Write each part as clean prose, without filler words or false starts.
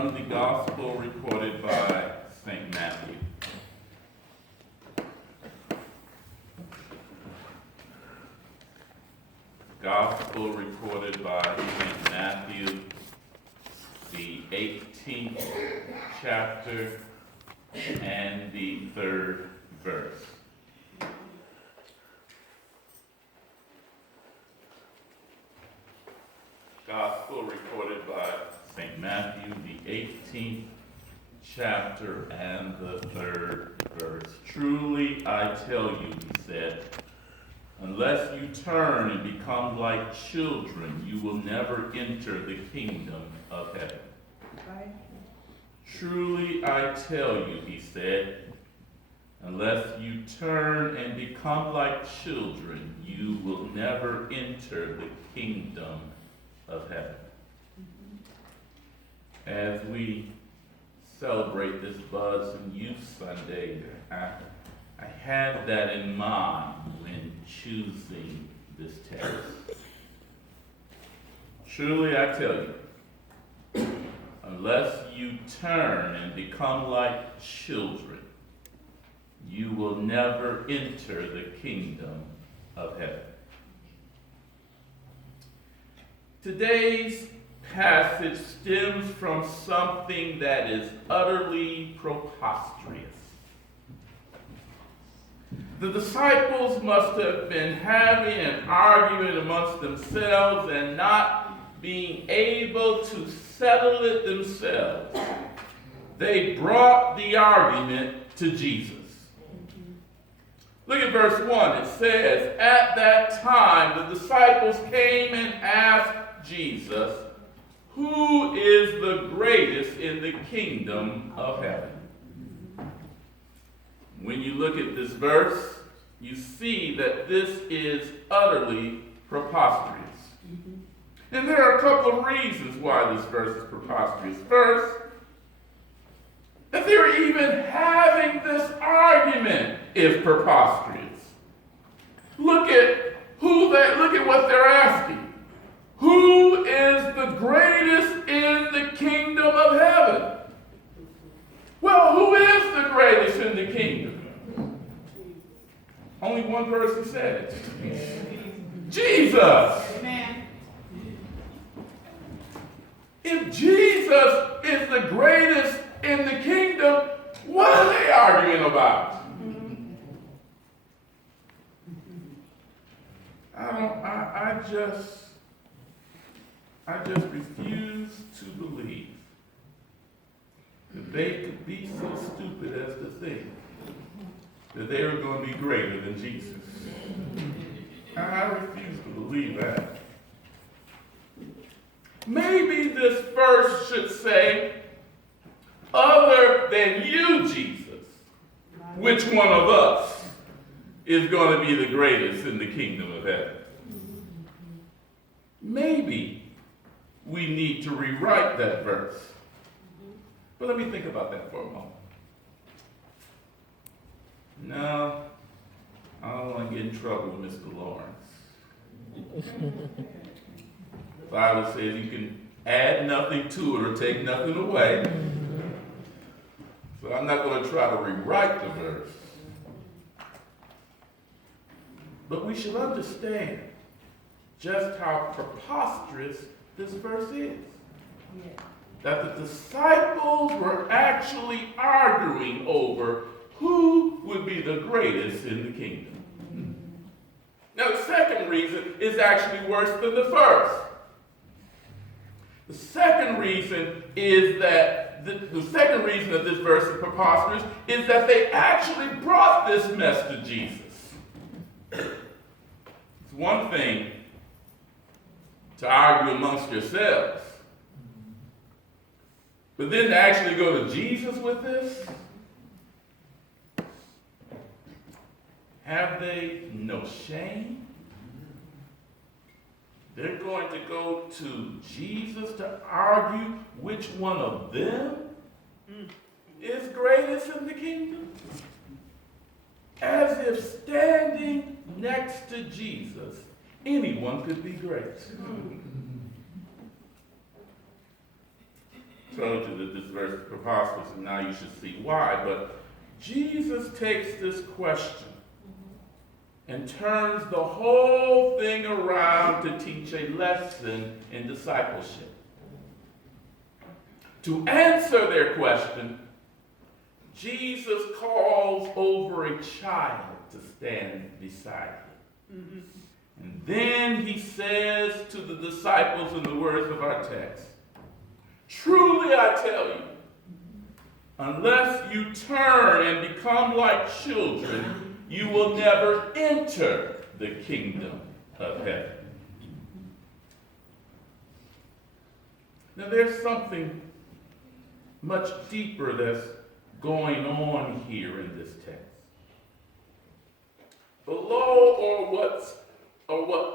from the Gospel recorded by St. Matthew. Gospel recorded by St. Matthew, the 18th chapter and the 3rd verse. Gospel recorded by St. Matthew, the 18th chapter and the 3rd verse. Truly I tell you, he said, unless you turn and become like children, you will never enter the kingdom of heaven. Right. Truly I tell you, he said, unless you turn and become like children, you will never enter the kingdom of heaven. As we celebrate this Buzz and Youth Sunday, I had that in mind when choosing this text. Truly I tell you, unless you turn and become like children, you will never enter the kingdom of heaven. Today's passage stems from something that is utterly preposterous. The disciples must have been having an argument amongst themselves and not being able to settle it themselves. They brought the argument to Jesus. Look at verse 1. It says, at that time the disciples came and asked Jesus, who is the greatest in the kingdom of heaven? When you look at this verse, you see that this is utterly preposterous. And there are a couple of reasons why this verse is preposterous. First, that they're even having this argument is preposterous. Look at what they're asking. Who is the greatest in the kingdom of heaven? Well, who is the greatest in the kingdom? Only one person said it. Jesus. Amen. If Jesus is the greatest in the kingdom, what are they arguing about? I just refuse to believe that they could be so stupid as to think that they were going to be greater than Jesus. I refuse to believe that. Maybe this verse should say, other than you, Jesus, which one of us is going to be the greatest in the kingdom of heaven? Maybe we need to rewrite that verse. But let me think about that for a moment. No, I don't want to get in trouble with Mr. Lawrence. The Bible says you can add nothing to it or take nothing away. So I'm not going to try to rewrite the verse. But we should understand just how preposterous this verse is. Yeah. That the disciples were actually arguing over who would be the greatest in the kingdom. Now, the second reason is actually worse than the first. The second reason is that the second reason that this verse is preposterous is that they actually brought this mess to Jesus. It's one thing to argue amongst yourselves, but then to actually go to Jesus with this? Have they no shame? They're going to go to Jesus to argue which one of them is greatest in the kingdom? As if standing next to Jesus, anyone could be great. told you that this verse is preposterous, and now you should see why. But Jesus takes this question and turns the whole thing around to teach a lesson in discipleship. To answer their question, Jesus calls over a child to stand beside him. And then he says to the disciples in the words of our text, "Truly I tell you, unless you turn and become like children, you will never enter the kingdom of heaven." Now there's something much deeper that's going on here in this text. Below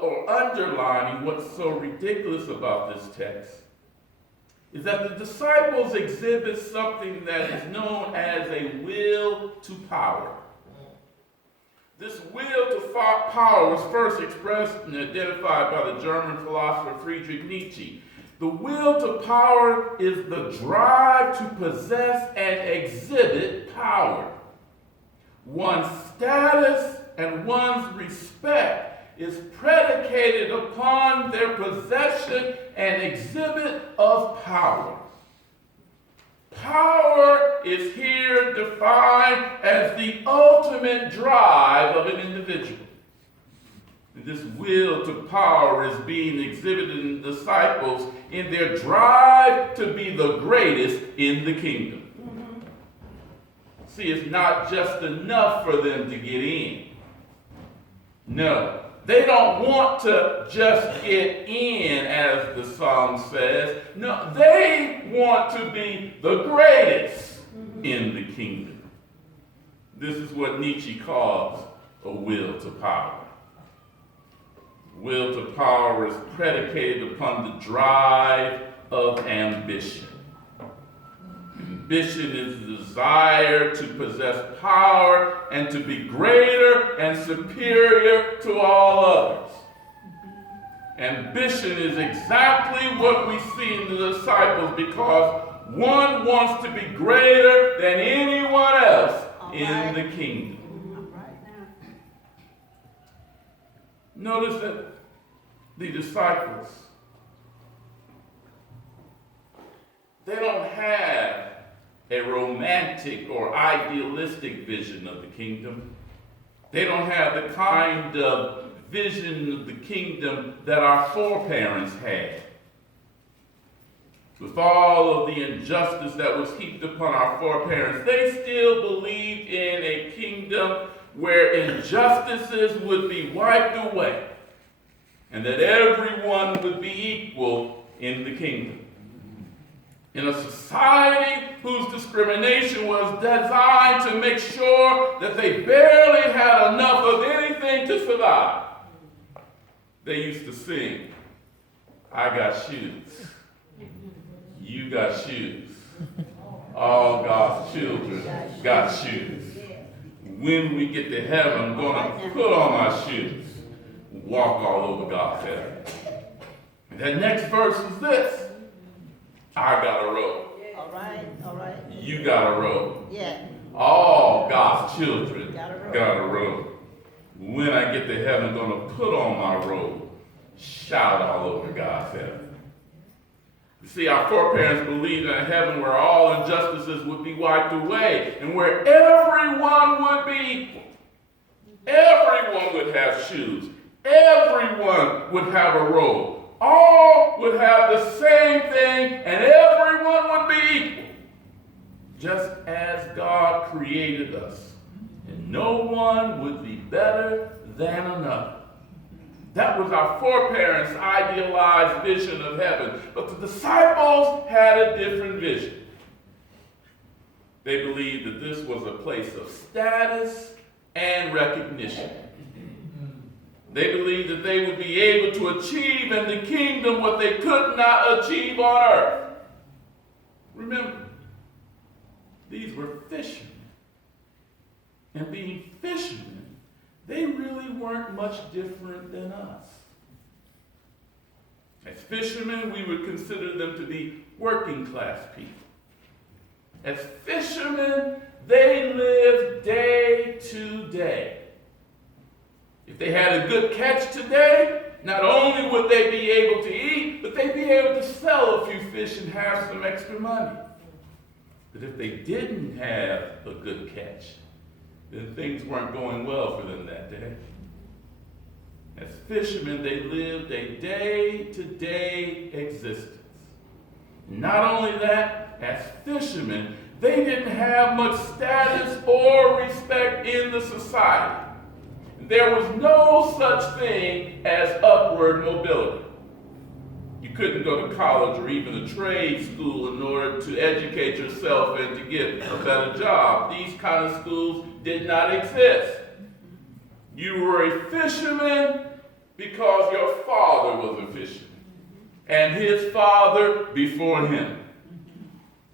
or underlining what's so ridiculous about this text is that the disciples exhibit something that is known as a will to power. This will to power was first expressed and identified by the German philosopher Friedrich Nietzsche. The will to power is the drive to possess and exhibit power. One's status and one's respect is predicated upon their possession and exhibit of power. Power is here defined as the ultimate drive of an individual. This will to power is being exhibited in the disciples in their drive to be the greatest in the kingdom. See, it's not just enough for them to get in. No, they don't want to just get in, as the song says. No, they want to be the greatest in the kingdom. This is what Nietzsche calls a will to power. Will to power is predicated upon the drive of ambition. Ambition is the desire to possess power and to be greater and superior to all others. Ambition is exactly what we see in the disciples because one wants to be greater than anyone else in the kingdom. Notice that the disciples, they don't have a romantic or idealistic vision of the kingdom. They don't have the kind of vision of the kingdom that our foreparents had. With all of the injustice that was heaped upon our foreparents, they still believed in a kingdom where injustices would be wiped away and that everyone would be equal in the kingdom. In a society whose discrimination was designed to make sure that they barely had enough of anything to survive, they used to sing, "I got shoes, you got shoes, all God's children got shoes. When we get to heaven, I'm going to put on my shoes, walk all over God's heaven." And that next verse is this: "I got a robe. All right. You got a robe. Yeah. All God's children got a robe. When I get to heaven, I'm going to put on my robe, shout all over God's heaven." You see, our foreparents believed in a heaven where all injustices would be wiped away and where everyone would be equal. Everyone would have shoes. Everyone would have a robe. All would have the same thing and everyone would be equal. Just as God created us. And no one would be better than another. That was our foreparents' idealized vision of heaven. But the disciples had a different vision. They believed that this was a place of status and recognition. They believed that they would be able to achieve in the kingdom what they could not achieve on earth. Remember, these were fishermen. And being fishermen, they really weren't much different than us. As fishermen, we would consider them to be working class people. As fishermen, they live day to day. If they had a good catch today, not only would they be able to eat, but they'd be able to sell a few fish and have some extra money. But if they didn't have a good catch, then things weren't going well for them that day. As fishermen, they lived a day-to-day existence. Not only that, as fishermen, they didn't have much status or respect in the society. There was no such thing as upward mobility. You couldn't go to college or even a trade school in order to educate yourself and to get a better job. These kind of schools did not exist. You were a fisherman because your father was a fisherman, and his father before him.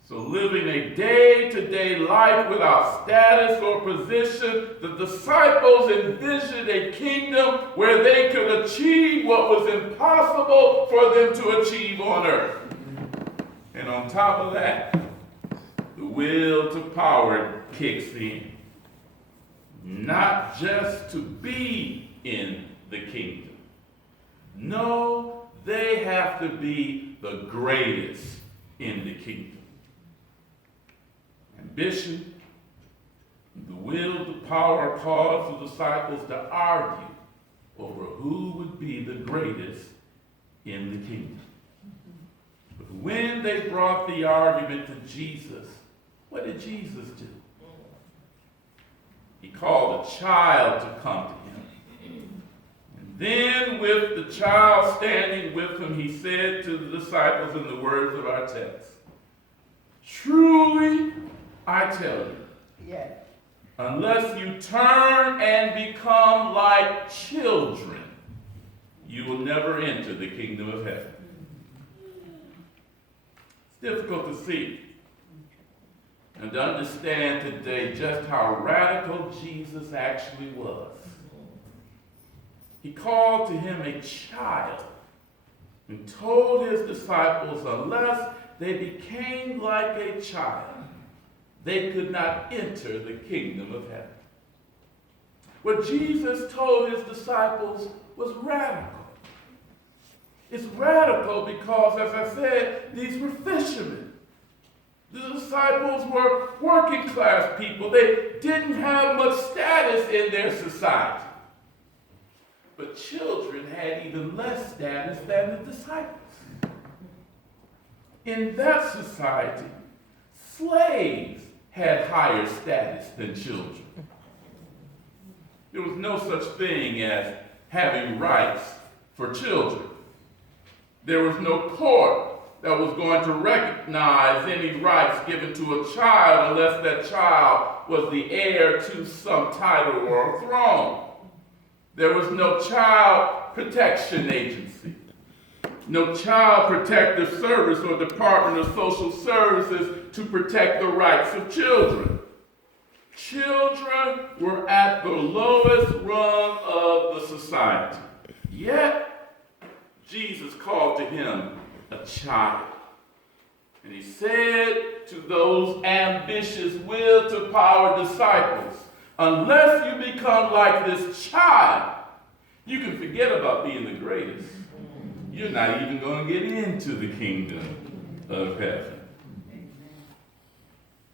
So living a day-to-day life without status or position, the disciples envisioned a kingdom where they could achieve what was impossible for them to achieve on earth. And on top of that, the will to power kicks in. Not just to be in the kingdom. No, they have to be the greatest in the kingdom. Ambition, the will to power caused the disciples to argue over who would be the greatest in the kingdom. But when they brought the argument to Jesus, what did Jesus do? He called a child to come to him. And then with the child standing with him, he said to the disciples in the words of our text, "Truly, I tell you, unless you turn and become like children, you will never enter the kingdom of heaven." It's difficult to see and to understand today just how radical Jesus actually was. He called to him a child and told his disciples unless they became like a child, they could not enter the kingdom of heaven. What Jesus told his disciples was radical. It's radical because, as I said, these were fishermen. The disciples were working class people. They didn't have much status in their society. But children had even less status than the disciples. In that society, slaves had higher status than children. There was no such thing as having rights for children. There was no court that was going to recognize any rights given to a child unless that child was the heir to some title or throne. There was no child protection agency, no child protective service or Department of Social Services to protect the rights of children. Children were at the lowest rung of the society. Yet, Jesus called to him a child. And he said to those ambitious, will to power disciples, unless you become like this child, you can forget about being the greatest. You're not even going to get into the kingdom of heaven.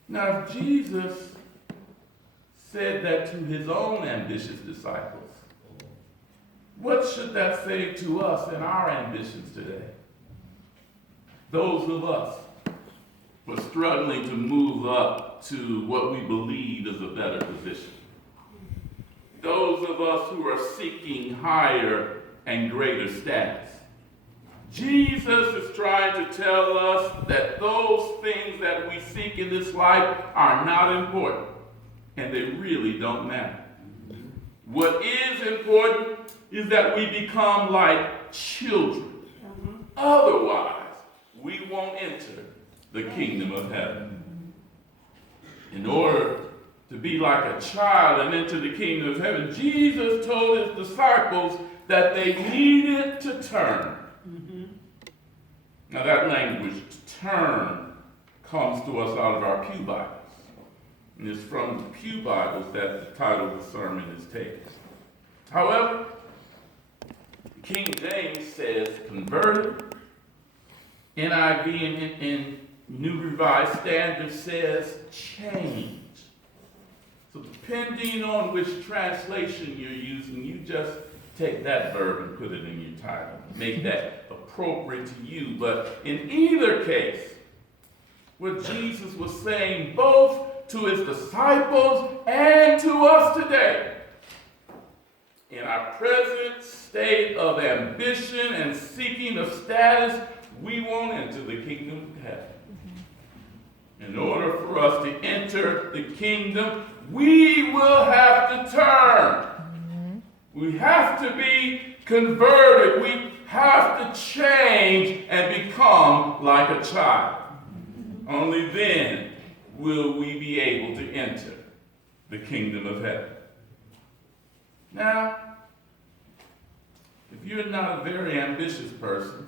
Now, if Jesus said that to his own ambitious disciples, what should that say to us in our ambitions today? Those of us who are struggling to move up to what we believe is a better position. Those of us who are seeking higher and greater status. Jesus is trying to tell us that those things that we seek in this life are not important, and they really don't matter. What is important is that we become like children. Otherwise, we won't enter the kingdom of heaven. In order to be like a child and enter the kingdom of heaven, Jesus told his disciples that they needed to turn Now that language, turn, comes to us out of our Pew Bibles. And it's from the Pew Bibles that the title of the sermon is taken. However, King James says converted. NIV in New Revised Standard says change. So depending on which translation you're using, you just take that verb and put it in your title. Make that appropriate to you. But in either case, what Jesus was saying both to his disciples and to us today, in our present state of ambition and seeking of status, we won't enter the kingdom of heaven. In order for us to enter the kingdom, we will have to turn. We have to be converted. We have to change and become like a child. Only then will we be able to enter the kingdom of heaven. Now, if you're not a very ambitious person,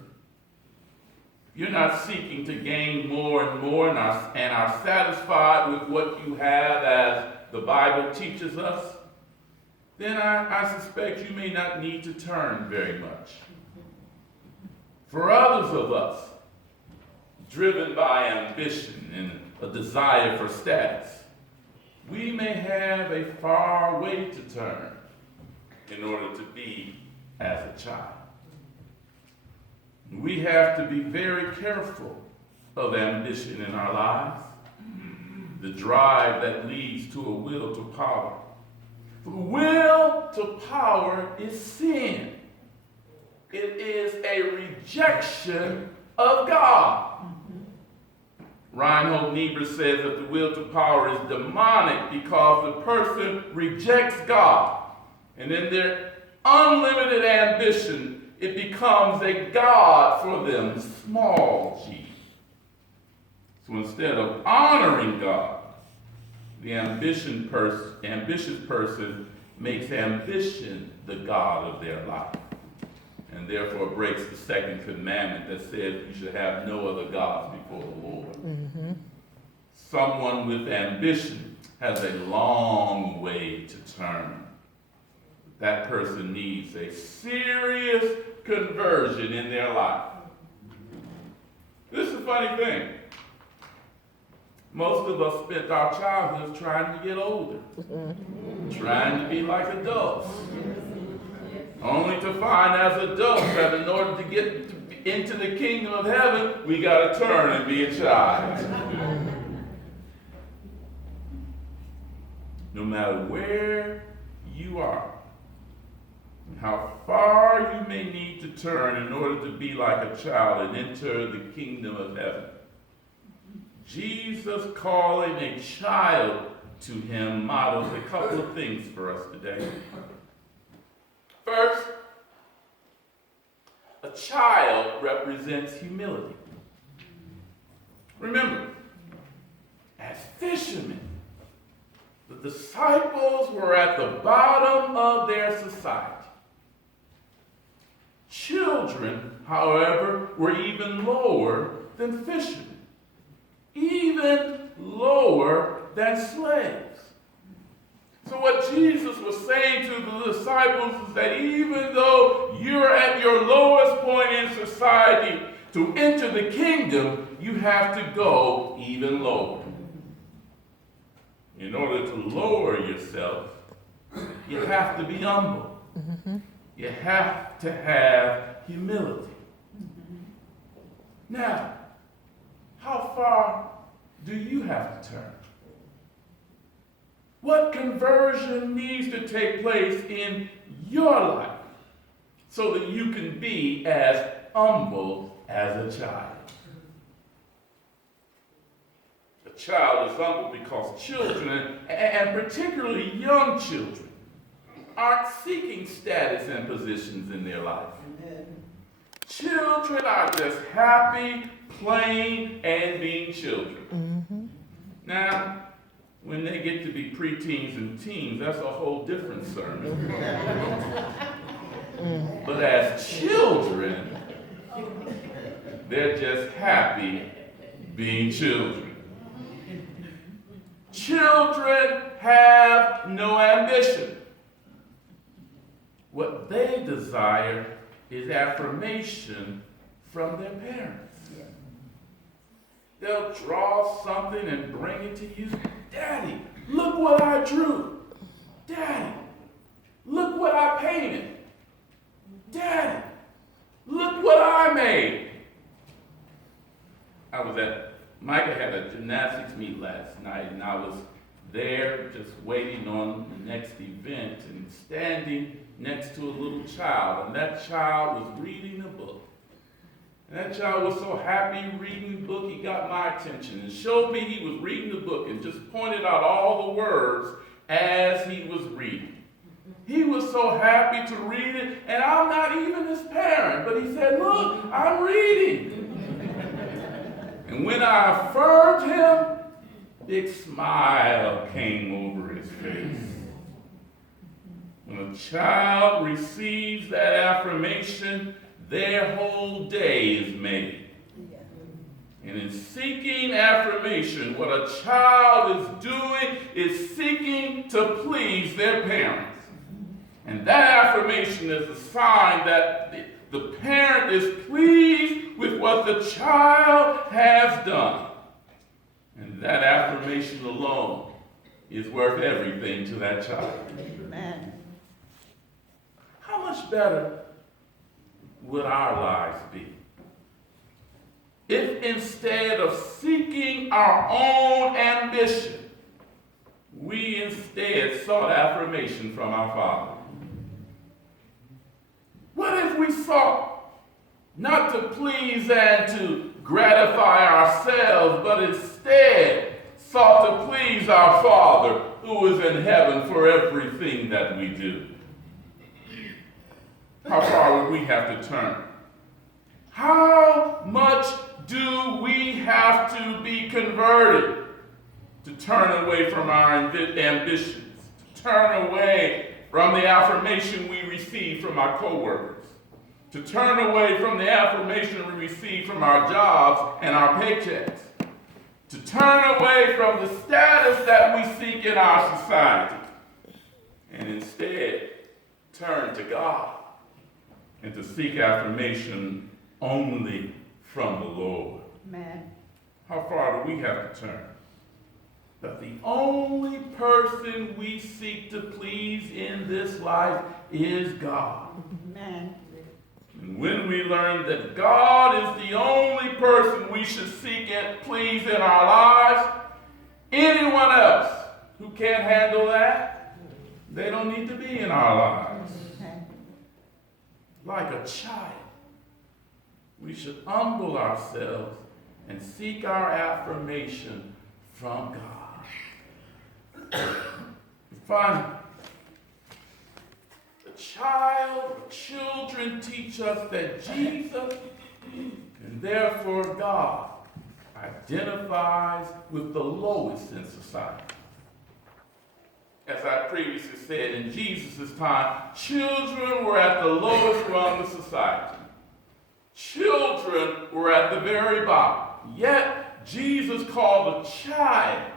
if you're not seeking to gain more and more and are satisfied with what you have as the Bible teaches us, then I suspect you may not need to turn very much. For others of us, driven by ambition and a desire for status, we may have a far way to turn in order to be as a child. We have to be very careful of ambition in our lives, the drive that leads to a will to power. The will to power is sin. It is a rejection of God. Reinhold Niebuhr says that the will to power is demonic because the person rejects God. And in their unlimited ambition, it becomes a God for them, small g. So instead of honoring God, the ambitious person makes ambition the God of their life, and therefore breaks the second commandment that says you should have no other gods before the Lord. Mm-hmm. Someone with ambition has a long way to turn. That person needs a serious conversion in their life. This is a funny thing. Most of us spent our childhoods trying to get older, trying to be like adults, only to find as adults that in order to get into the kingdom of heaven, we got to turn and be a child. No matter where you are, how far you may need to turn in order to be like a child and enter the kingdom of heaven, Jesus calling a child to him models a couple of things for us today. First, a child represents humility. Remember, as fishermen, the disciples were at the bottom of their society. Children, however, were even lower than fishermen, even lower than slaves. So what Jesus was saying to the disciples is that even though you're at your lowest point in society, to enter the kingdom, you have to go even lower. In order to lower yourself, you have to be humble. Mm-hmm. You have to have humility. Mm-hmm. Now, how far do you have to turn? What conversion needs to take place in your life so that you can be as humble as a child? A child is humble because children, and particularly young children, aren't seeking status and positions in their life. Amen. Children are just happy, playing, and being children. Mm-hmm. Now, when they get to be preteens and teens, that's a whole different sermon. But as children, They're just happy being children. Children have no ambition. What they desire is affirmation from their parents. They'll draw something and bring it to you. Daddy, look what I drew. Daddy, look what I painted. Daddy, look what I made. Micah had a gymnastics meet last night, and I was there just waiting on the next event and standing next to a little child, and that child was reading a book. And that child was so happy reading the book, he got my attention and showed me he was reading the book and just pointed out all the words as he was reading. He was so happy to read it, and I'm not even his parent, but he said, look, I'm reading. And when I affirmed him, a big smile came over his face. When a child receives that affirmation, their whole day is made. And in seeking affirmation, what a child is doing is seeking to please their parents. And that affirmation is a sign that the parent is pleased with what the child has done. And that affirmation alone is worth everything to that child. Amen. How much better would our lives be if instead of seeking our own ambition, we instead sought affirmation from our Father? What if we sought not to please and to gratify ourselves, but instead sought to please our Father who is in heaven for everything that we do? How far would we have to turn? How much do we have to be converted to turn away from our ambitions, to turn away from the affirmation we receive from our coworkers, to turn away from the affirmation we receive from our jobs and our paychecks, to turn away from the status that we seek in our society, and instead turn to God and to seek affirmation only from the Lord? Amen. How far do we have to turn? That the only person we seek to please in this life is God. Amen. And when we learn that God is the only person we should seek and please in our lives, anyone else who can't handle that, they don't need to be in our lives. Like a child, we should humble ourselves and seek our affirmation from God. Finally, children teach us that Jesus, and therefore God, identifies with the lowest in society. As I previously said, in Jesus' time, children were at the lowest rung of society. Children were at the very bottom. Yet, Jesus called a child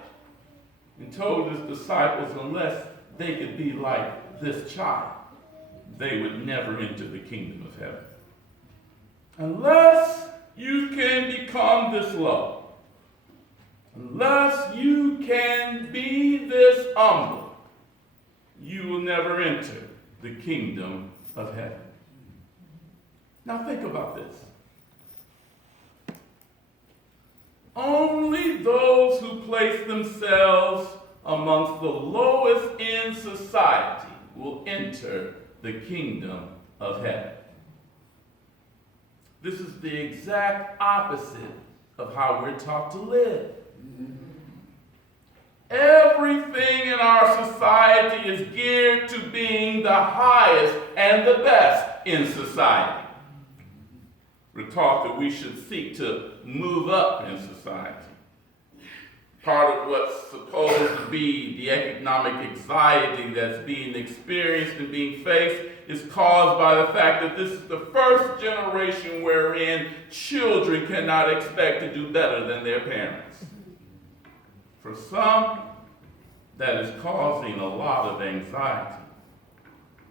and told his disciples unless they could be like this child, they would never enter the kingdom of heaven. Unless you can become this low, unless you can be this humble, you will never enter the kingdom of heaven. Now think about this. Only those who place themselves amongst the lowest in society will enter the kingdom of heaven. This is the exact opposite of how we're taught to live. Everything in our society is geared to being the highest and the best in society. We're taught that we should seek to move up in society. Part of what's supposed to be the economic anxiety that's being experienced and being faced is caused by the fact that this is the first generation wherein children cannot expect to do better than their parents. For some, that is causing a lot of anxiety.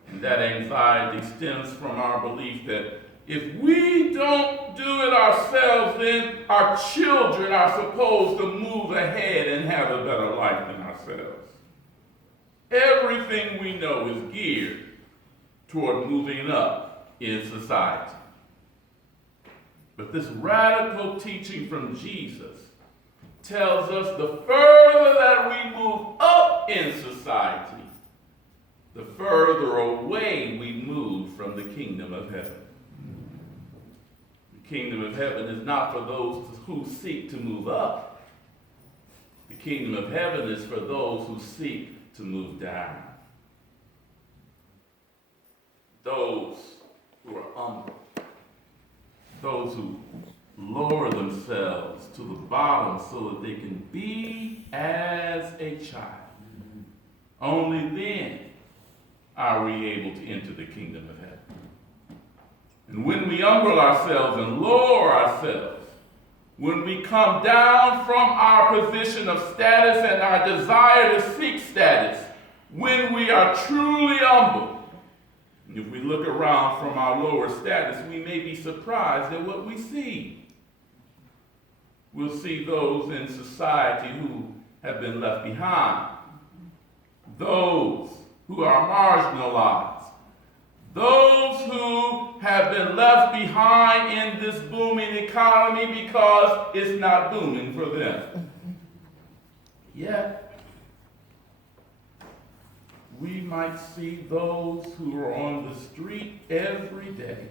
And that anxiety stems from our belief that if we don't do it ourselves, then our children are supposed to move ahead and have a better life than ourselves. Everything we know is geared toward moving up in society. But this radical teaching from Jesus tells us the further that we move up in society, the further away we move from the kingdom of heaven. The kingdom of heaven is not for those who seek to move up. The kingdom of heaven is for those who seek to move down. Those who are humble. Those who lower themselves to the bottom so that they can be as a child. Only then are we able to enter the kingdom of heaven. And when we humble ourselves and lower ourselves, when we come down from our position of status and our desire to seek status, when we are truly humble, and if we look around from our lower status, we may be surprised at what we see. We'll see those in society who have been left behind, those who are marginalized, those who have been left behind in this booming economy because it's not booming for them. Yet, we might see those who are on the street every day,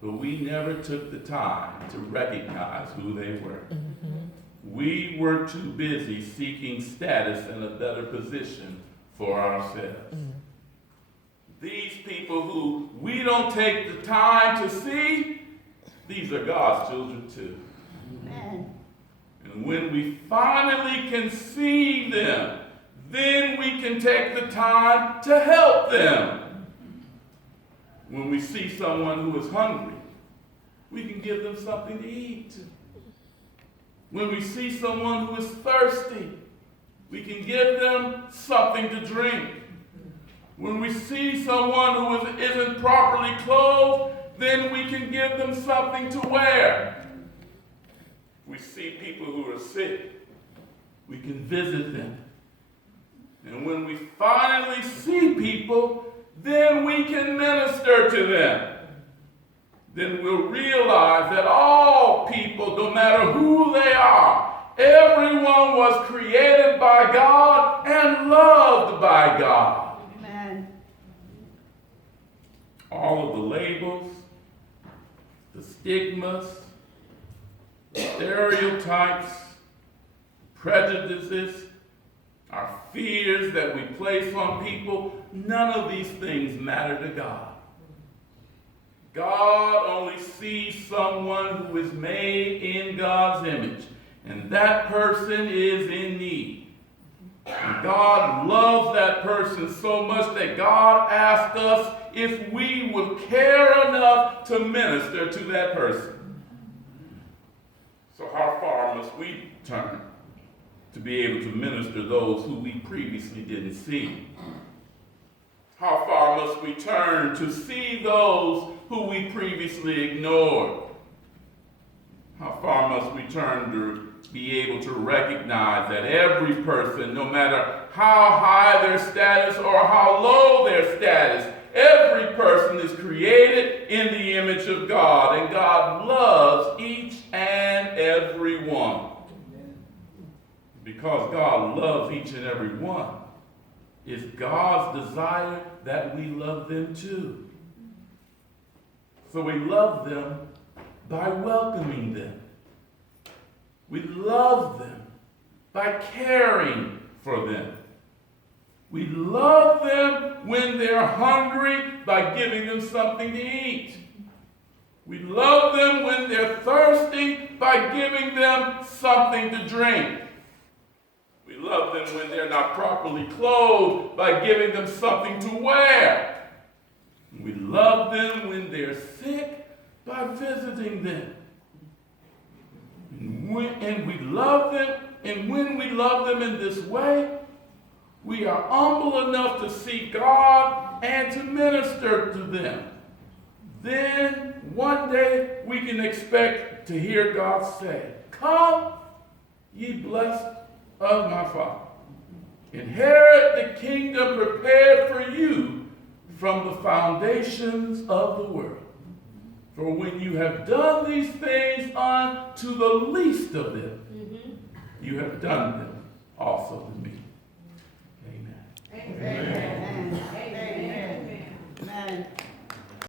but we never took the time to recognize who they were. We were too busy seeking status and a better position for ourselves. These people who we don't take the time to see, these are God's children too. Amen. And when we finally can see them, then we can take the time to help them. When we see someone who is hungry, we can give them something to eat. When we see someone who is thirsty, we can give them something to drink. When we see someone who isn't properly clothed, then we can give them something to wear. We see people who are sick, we can visit them. And when we finally see people, then we can minister to them. Then we'll realize that all people, no matter who they are, everyone was created by God and loved by God. Amen. All of the labels, the stigmas, the stereotypes, prejudices, our fears that we place on people, none of these things matter to God. God only sees someone who is made in God's image, and that person is in need. And God loves that person so much that God asked us if we would care enough to minister to that person. So how far must we turn to be able to minister to those who we previously didn't see? How far must we turn to see those who we previously ignored? How far must we turn to be able to recognize that every person, no matter how high their status or how low their status, every person is created in the image of God, and God loves each and every one. Because God loves each and every one, it's God's desire that we love them too. So we love them by welcoming them. We love them by caring for them. We love them when they're hungry by giving them something to eat. We love them when they're thirsty by giving them something to drink. We love them when they're not properly clothed by giving them something to wear. We love them when they're sick by visiting them. And we love them, and when we love them in this way, we are humble enough to seek God and to minister to them. Then one day we can expect to hear God say, "Come, ye blessed of my Father. Inherit the kingdom prepared for you from the foundations of the world. For when you have done these things unto the least of them, you have done them also to me." Amen. Amen.